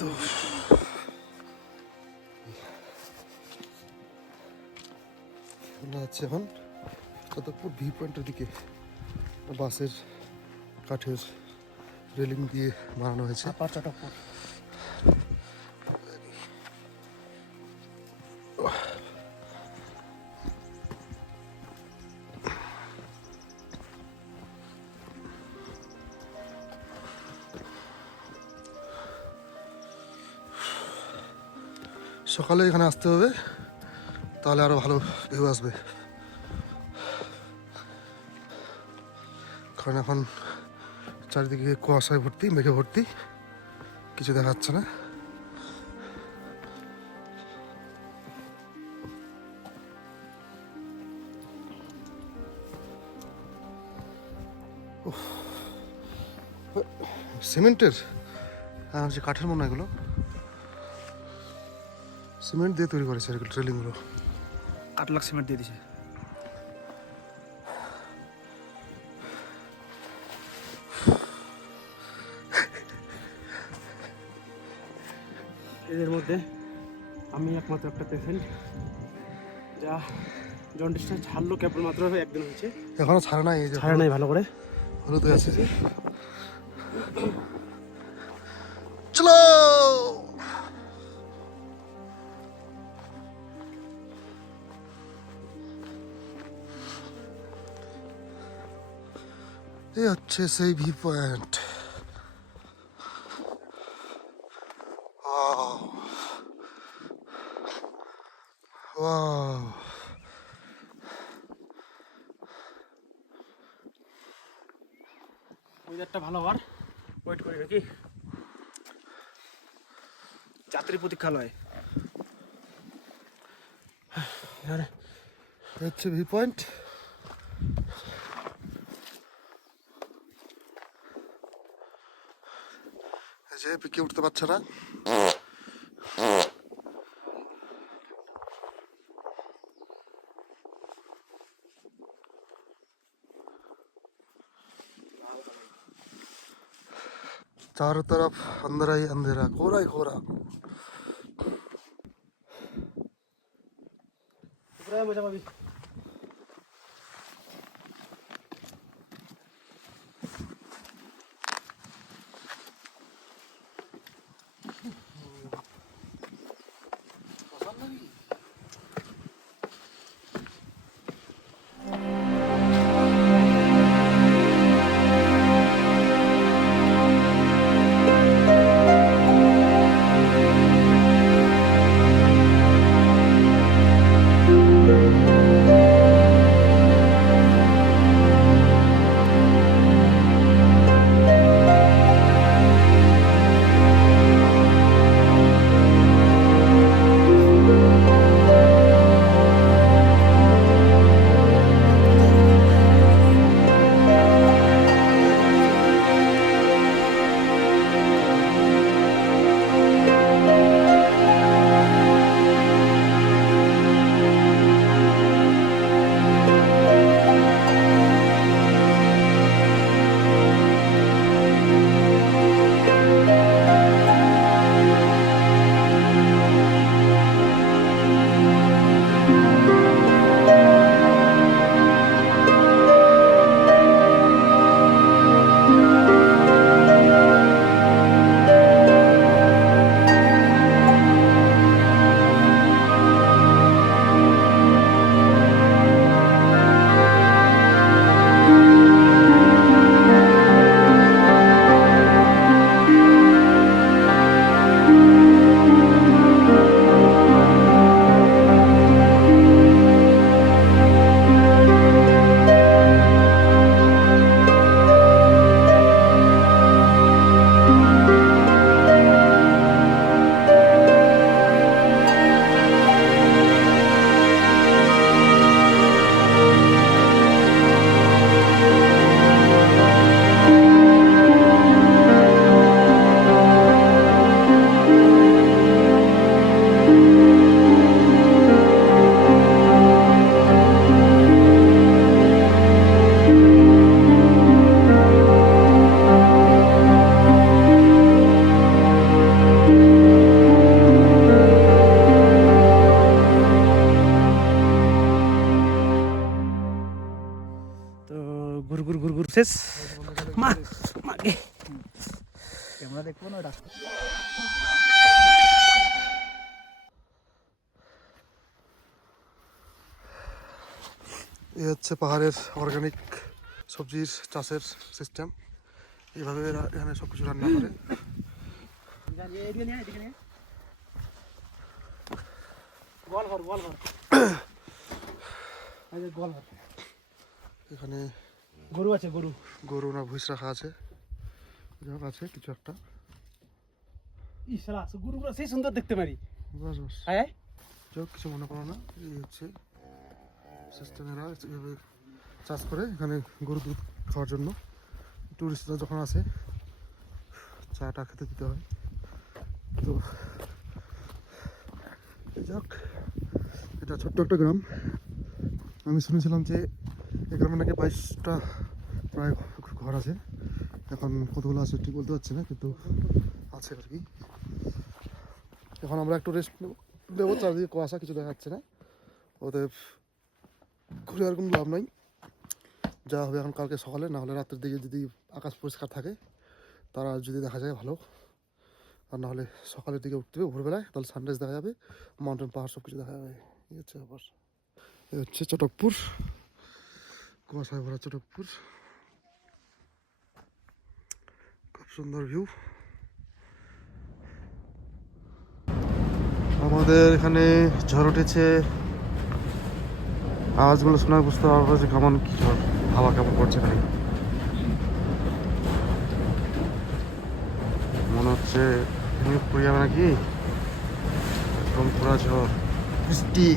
তো আমরা যাচ্ছি এখন চাতকপুর ভিউ পয়েন্টের দিকে। বাসের কাঠের রেলিং দিয়ে বানানো হয়েছে। আপার চাতকপুর। সকালে এখানে আসতে হবে, তাহলে আরো ভালো ভিউ আসবে। কারণ এখন চারিদিকে কুয়াশায় ভর্তি, মেঘে ভর্তি, কিছু দেখা যাচ্ছে না। সিমেন্টের যে কাঠের মনে হয় এগুলো, সিমেন্ট দিয়ে তৈরি করেছে রেলিংগুলো। 8 লাখ সিমেন্ট দিয়ে দিছে। এদের মধ্যে আমি একমাত্র একটা পেশেন্ট যা জন্ডিসটা ছাড়লো কেবলমাত্র একদিন হয়েছে, এখনো ছাড়ে নাই। এই যে ছাড়ে নাই ভালো করে, হলুদ আছে। চলো এই হচ্ছে সেই ভিউ পয়েন্ট। ওয়াও, ওয়েদারটা ভালো হওয়ার ওয়েট করি নাকি, যাত্রী প্রতীক্ষালয়। এই হচ্ছে ভিউ পয়েন্ট। এই যে পিকে উঠতে পারছে না। चारों तरफ अंधेरा ही अंधेरा, कोहरा ही कोहरा। মজা পাবি। শেষ মা মাকে ক্যামেরা দেখবো না রাস্তা এই হচ্ছে পাহাড়ের অর্গানিক সবজির চাষের সিস্টেম। এইভাবে এরা এখানে সব কিছু রান্না করে। এখানে গরু আছে, গরু গরু না ভুইস রাখা আছে, যাই হোক আছে কিছু একটা। ইশালা গরুগুলো সেই সুন্দর দেখতে পারি। বাস বাস, হ্যাঁ যাই হোক কিছু মনে করো না। এই হচ্ছে সিস্টেম, এরা এইভাবে চাষ করে এখানে গরু দুধ খাওয়ার জন্য। টুরিস্টরা যখন আসে চাটা খেতে দিতে হয়। তো যাক, এটা ছোট্ট একটা গ্রাম। আমি শুনেছিলাম যে এই গ্রামে নাকি 22টা প্রায় ঘর আছে। এখন কতগুলো আছে ঠিক বলতে পারছি না, কিন্তু আছে আর কি। এখন আমরা একটু রেস্ট নেবো, চারদিকে কুয়াশা, কিছু দেখা যাচ্ছে না। ওদের ঘুরে আর কোনো লাভ নাই। যা হবে এখন কালকে সকালে, না হলে রাতের দিকে যদি আকাশ পরিষ্কার থাকে তারা যদি দেখা যায় ভালো, আর না হলে সকালের দিকে উঠতে হবে ভোরবেলায়, তাহলে সানরাইজ দেখা যাবে, মাউন্টেন পাহাড় সব কিছু দেখা যাবে। এই হচ্ছে ব্যাপার। এই হচ্ছে চটকপুর, কুয়াশায় ভরা চটকপুর। খুব সুন্দর ভিউ। আমাদের এখানে ঝড় উঠেছে, আওয়াজগুলো শোনা বুঝতে পারবো যে কেমন কি ঝড়, হাওয়া কেমন পড়ছে এখানে। মনে হচ্ছে ভেঙে পড়ে যাবে নাকি, একদম পুরা ঝড় বৃষ্টি।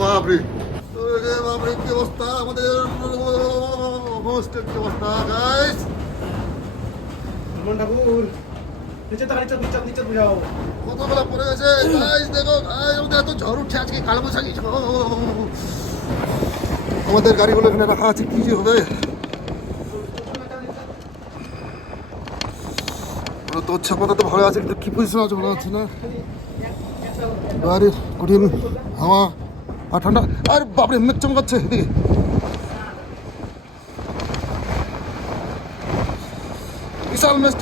বাপরে বাপরে, কি অবস্থা আমাদের হোস্টেল, কি অবস্থা গাইস। ঠাকুর নিচে তো নিচে নিচে নিচে বুঝাও। কতগুলো পড়ে গেছে গাইস, দেখো গাইস, ওদের এত ঝড় উঠছে আজকে, কালবৈশাখী ঝড়। আমাদের গাড়িগুলো এখানে রাখা আছে, কি যে হবে। তো হচ্ছে আপাতত ভালো আছে, কিন্তু কি পজিশন আছে ভালো আছে না। বাইরে কঠিন হাওয়া আর ঠান্ডা, আর বাপরে মেঘ চমকাচ্ছে এদিকে। বিশাল মেঘ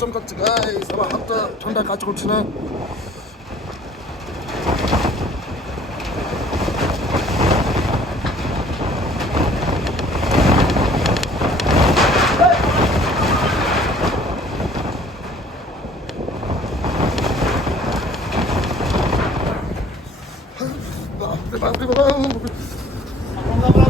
চমকাচ্ছে গাইস, আমার হাতটা ঠান্ডা কাজ করছে না। বাপরে বাপরে বাবা,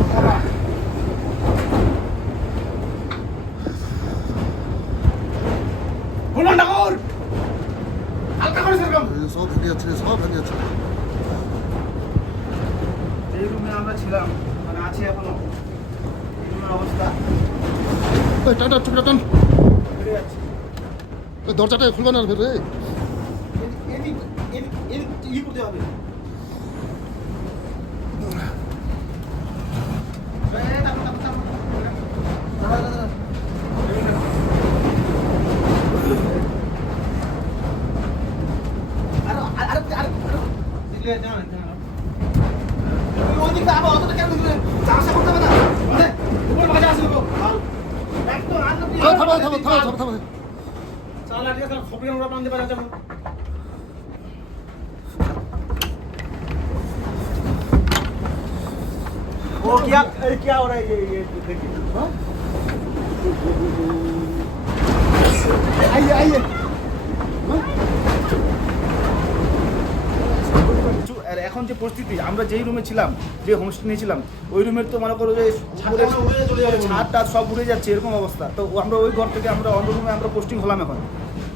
সব ভেঙে যাচ্ছে, সব ভেঙে যাচ্ছে। এই রুমে আমরা ছিলাম, মানে আছি এখনো, এই রুমের অবস্থা টাটা চুপটা টান, বেড়ে যাচ্ছে। দরজাটা খুলবে না রে। এদিক এদিক এদিক ই করতে হবে। क्या हो रहा है ये देखिए, आइए आइए। আর এখন যে পরিস্থিতি, আমরা যেই রুমে ছিলাম, যে হোমস্টে নিয়েছিলাম, ওই রুমের তো মনে করো যে ছাদটা সব উড়ে যাচ্ছে, এরকম অবস্থা। তো আমরা ওই ঘর থেকে আমরা অন্য রুমে আমরা পোস্টিং হলাম এখন।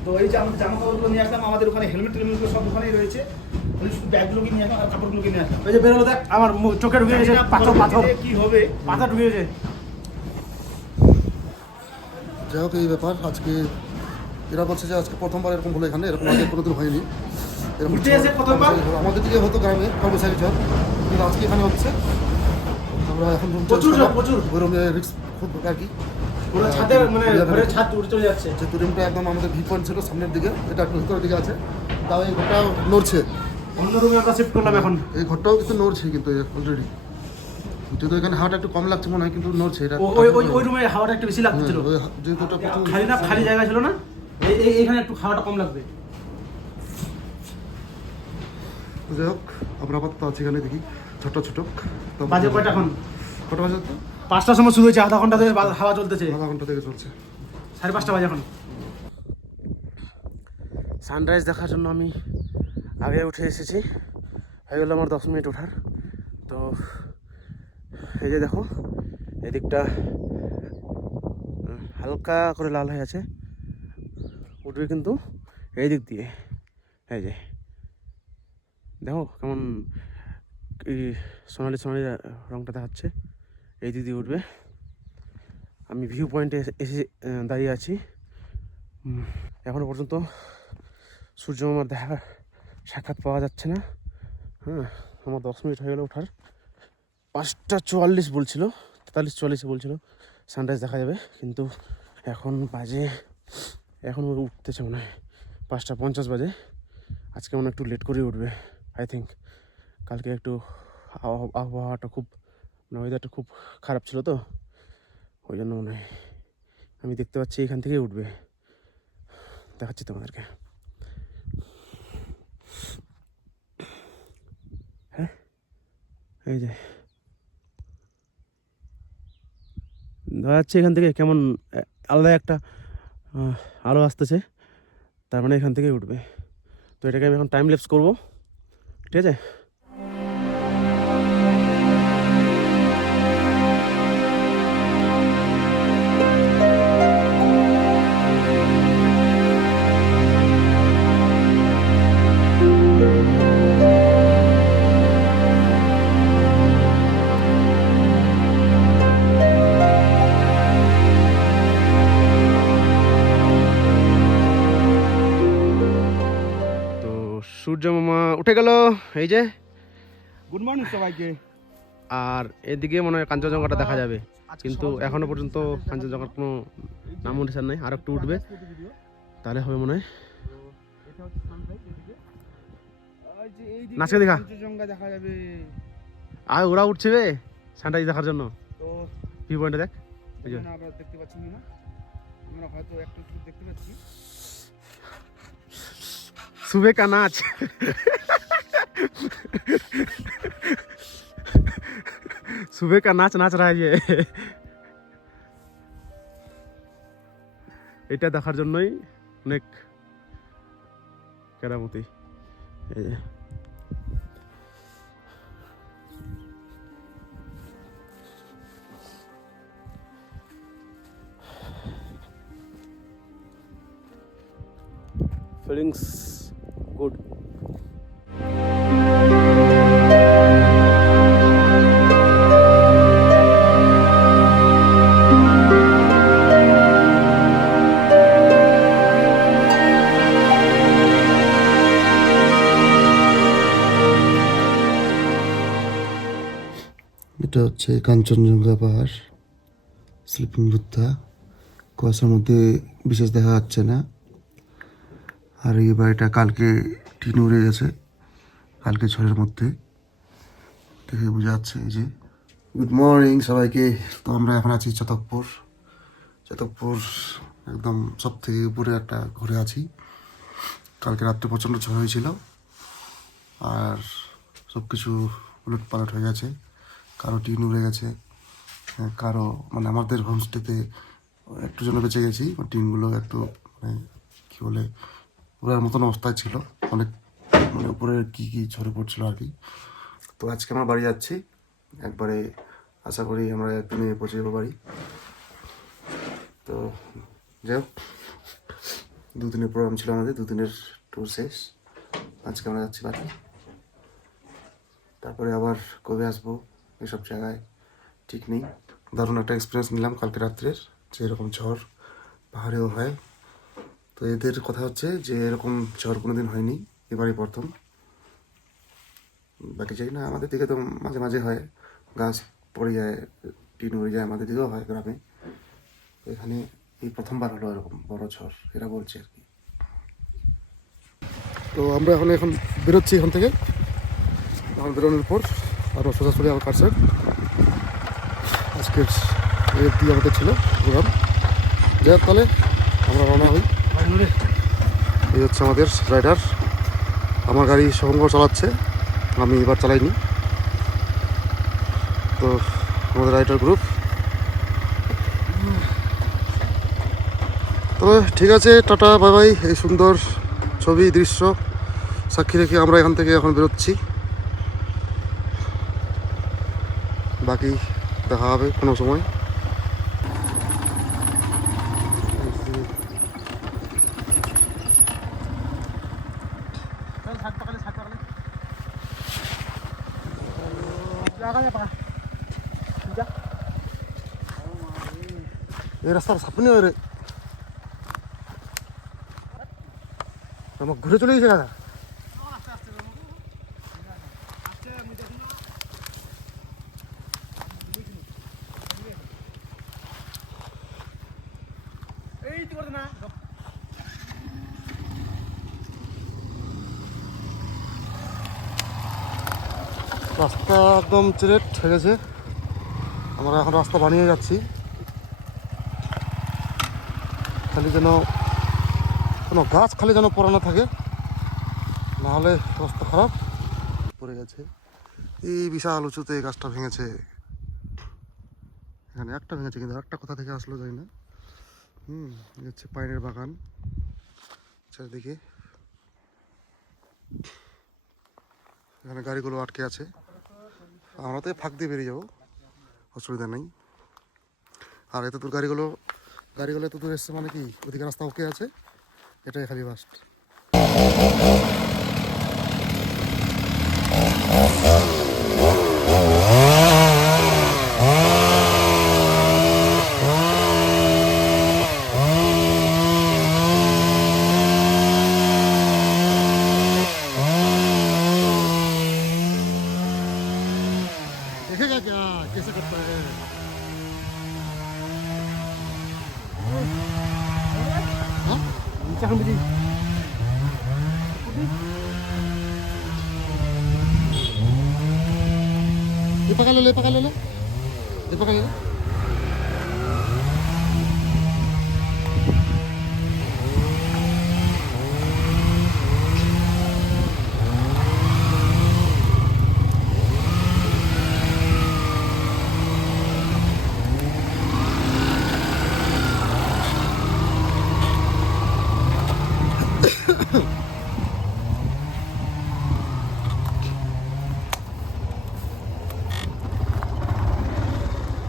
তো এই যে আমাদের জামা কাপড়গুলো নিয়ে আসলাম, আমাদের ওখানে হেলমেট টেলমেটগুলো সব ওখানেই রয়েছে, ওই শুধু ব্যাগগুলোকে নিয়ে আসলাম আর কাপড়গুলোকে নিয়ে আসলাম। ওই যে বেরোলো দেখ, আমার চোখে ঢুকে গেছে পাথর পাথর, কি হবে, পাথর ঢুকে গেছে। যাই হোক, এই ব্যাপার আজকে এরা বলছে যে আজকে প্রথমবার এরকম হলো এখানে, এরকম আগে কোনোদিন হয়নি। এরকম ঘুরতে এসে প্রথমবার? আমাদের দিকে হতো গ্রামে কর্মচারী ঝড়, কিন্তু আজকে এখানে হচ্ছে। আমরা এখন প্রচুর প্রচুর রুমে রিস্ক খুব আর কি। পুরো ছাদের মানে ঘরের ছাদ উড়ে চলে যাচ্ছে। যে রুমটা একদম আমাদের ভি পয়েন্ট ছিল সামনের দিকে, এটা একটু ভিতরের দিকে আছে, তাও এই ঘরটা নড়ছে। অন্য রুমে আমরা শিফট করলাম এখন। এই ঘরটাও কিন্তু নড়ছে কিন্তু অলরেডি, যেহেতু এখানে হাওয়াটা একটু কম লাগছে মনে হয়, কিন্তু নড়ছে এটা। ওই রুমে হাওয়াটা একটু বেশি লাগছিল, যেহেতু ওটা প্রচুর খালি না, খালি জায়গা ছিল না, এইখানে একটু হাওয়াটা কম লাগবে। যাই হোক, আমরা আপাতত আছি এখানে, দেখি ছোট ছোট। বাজে কয়টা এখন? কটা বাজে তো? 5টার সময় শুরু হয়েছে, আধা ঘন্টা ধরে হাওয়া চলতেছে, আধা ঘন্টা থেকে চলছে। 5:30 বাজে এখন। সানরাইজ দেখার জন্য আমি আগে উঠে এসেছি, হয়ে গেল আমার 10 মিনিট ওঠার। তো এই যে দেখো, এদিকটা হালকা করে লাল হয়ে আছে, উঠবে কিন্তু এই দিক দিয়ে। এই যে দেখো কেমন সোনালি সোনালি রঙটা দেখাচ্ছে, এই দিক দিয়ে উঠবে। আমি ভিউ পয়েন্টে এসে দাঁড়িয়ে আছি। এখনও পর্যন্ত সূর্য মামার দেখার সাক্ষাৎ পাওয়া যাচ্ছে না। হ্যাঁ, আমার 10 মিনিট হয়ে গেল ওঠার। 5:44 বলছিল, 43-44 বলছিল সানরাইজ দেখা যাবে, কিন্তু এখন বাজে, এখন উঠতেছে মনে হয় 5:50 বাজে। আজকে মনে হয় একটু লেট করে উঠবে আই থিঙ্ক। কালকে একটু আবহাওয়াটা খুব, মানে ওয়েদারটা খুব খারাপ ছিল, তো ওই জন্য মনে হয়। আমি দেখতে পাচ্ছি এখান থেকেই উঠবে, দেখাচ্ছি তোমাদেরকে। হ্যাঁ, এই যে দেখা যাচ্ছে এখান থেকে কেমন আলাদা একটা আলো আসতেছে, তার মানে এখান থেকেই উঠবে। তো এটাকে আমি এখন টাইম ল্যাপস করবো, ঠিক আছে? সূর্য মামা উঠে গেল, এই যে। গুড মর্নিং সবাইকে। আর এদিকে মনে হয় কাঞ্চনজঙ্ঘাটা দেখা যাবে, কিন্তু এখনো পর্যন্ত কাঞ্চনজঙ্ঘার কোনো নাম নিশান নাই। আর একটু উঠবে তাহলে হবে মনে হয়। নাচকে দেখা কাঞ্চনজঙ্ঘা দেখা যাবে। আর ওরা উঠছে বে সানরাইজ দেখার জন্য। তো ভিউ পয়েন্টে দেখ, এই যে আমরা দেখতে পাচ্ছি না, আমরা হয়তো একটু দেখতে পাচ্ছি। सुबह का नाच सुबह का नाच नाच रहा है ये। এটা দেখার জন্যই অনেক কেরামতি। এই যে ফিলিংস গুড। এটা হচ্ছে কাঞ্চনজঙ্ঘা পাহাড়, স্লিপিং বুদ্ধা। কুয়াশার মধ্যে বিশেষ দেখা যাচ্ছে না। আর এই বাড়িটা কালকে টিন উড়ে গেছে, কালকে ঝড়ের মধ্যে, দেখে বোঝা যাচ্ছে। এই যে গুড মর্নিং সবাইকে। তো আমরা এখন আছি চাতকপুর একদম সব থেকে উপরে একটা ঘরে আছি। কালকে রাত্রে প্রচণ্ড ঝড় হয়েছিল, আর সব কিছু উলট পালট হয়ে গেছে। কারো টিন উড়ে গেছে, কারো মানে আমাদের হোমস্টেতে একটু জন্য বেঁচে গেছি। টিনগুলো একটু মানে কী বলে ওরার মতন অবস্থায় ছিল, অনেক মানে উপরে কী ঝরে পড়ছিল আর কি। তো আজকে আমরা বাড়ি যাচ্ছি একবারে, আশা করি আমরা একদিনে পৌঁছে যাবো বাড়ি। তো যাই হোক, দুদিনের প্রোগ্রাম ছিল আমাদের, দুদিনের ট্যুর শেষ। আজকে আমরা যাচ্ছি বাড়ি। তারপরে আবার কবে আসবো এসব জায়গায় ঠিক নেই। দারুণ একটা এক্সপিরিয়েন্স নিলাম কালকে রাত্রের, যে এরকম ঝড় পাহাড়েও হয়। তো এদের কথা হচ্ছে যে এরকম ঝড় কোনোদিন হয়নি, এবারই প্রথম। বাকি যাই না, আমাদের দিকে তো মাঝে মাঝে হয়, গাছ পড়ে যায়, টিন উড়ে যায়, আমাদের দিকেও হয় গ্রামে। এখানে এই প্রথমবার হলো এরকম বড় ঝড়, এরা বলছে আর কি। তো আমরা এখন বেরোচ্ছি এখান থেকে। এখন বেরোনোর পর আরও সোজাসুরি আমার কাছে আজকের এর দিয়ে আমাদের ছিল প্রোগ্রাম। যাই হোক, তাহলে আমরা রওনা হই। এই হচ্ছে আমাদের রাইডার, আমার গাড়ি শুভঙ্কর চালাচ্ছে, আমি এবার চালাইনি। তো আমাদের রাইডার গ্রুপ। তবে ঠিক আছে, টাটা বাই বাই। এই সুন্দর ছবি দৃশ্য সাক্ষী রেখে আমরা এখান থেকে এখন বেরোচ্ছি। বাকি দেখা হবে কোনো সময়। এই রাস্তার সাপনি রে, আমার ঘুরে চলে গেছে দাদা। রাস্তা একদম চিরেট হয়ে গেছে, আমরা এখন রাস্তা বানিয়ে যাচ্ছি। খালি যেন কোনো গাছ খালি যেন পড়ে না থাকে, নাহলে রাস্তা খারাপ পড়ে গেছে। এই বিশাল উঁচুতে এই গাছটা ভেঙেছে, এখানে একটা ভেঙেছে, কিন্তু আরেকটা কোথা থেকে আসলো জানি না। এই হচ্ছে পাইনের বাগান চারিদিকে। এখানে গাড়িগুলো আটকে আছে, আমরা তো ফাঁক দিয়ে বেরিয়ে যাবো, অসুবিধা নেই। আর এত দূর গাড়িগুলো এত দূর এসছে মানে কি, ওদিকে রাস্তা ওকে আছে, এটাই খালি বাস্ট। देखेगा क्या कैसे करता है। ले पकड़ ले, ले पकड़ ले, ले पकड़ ले।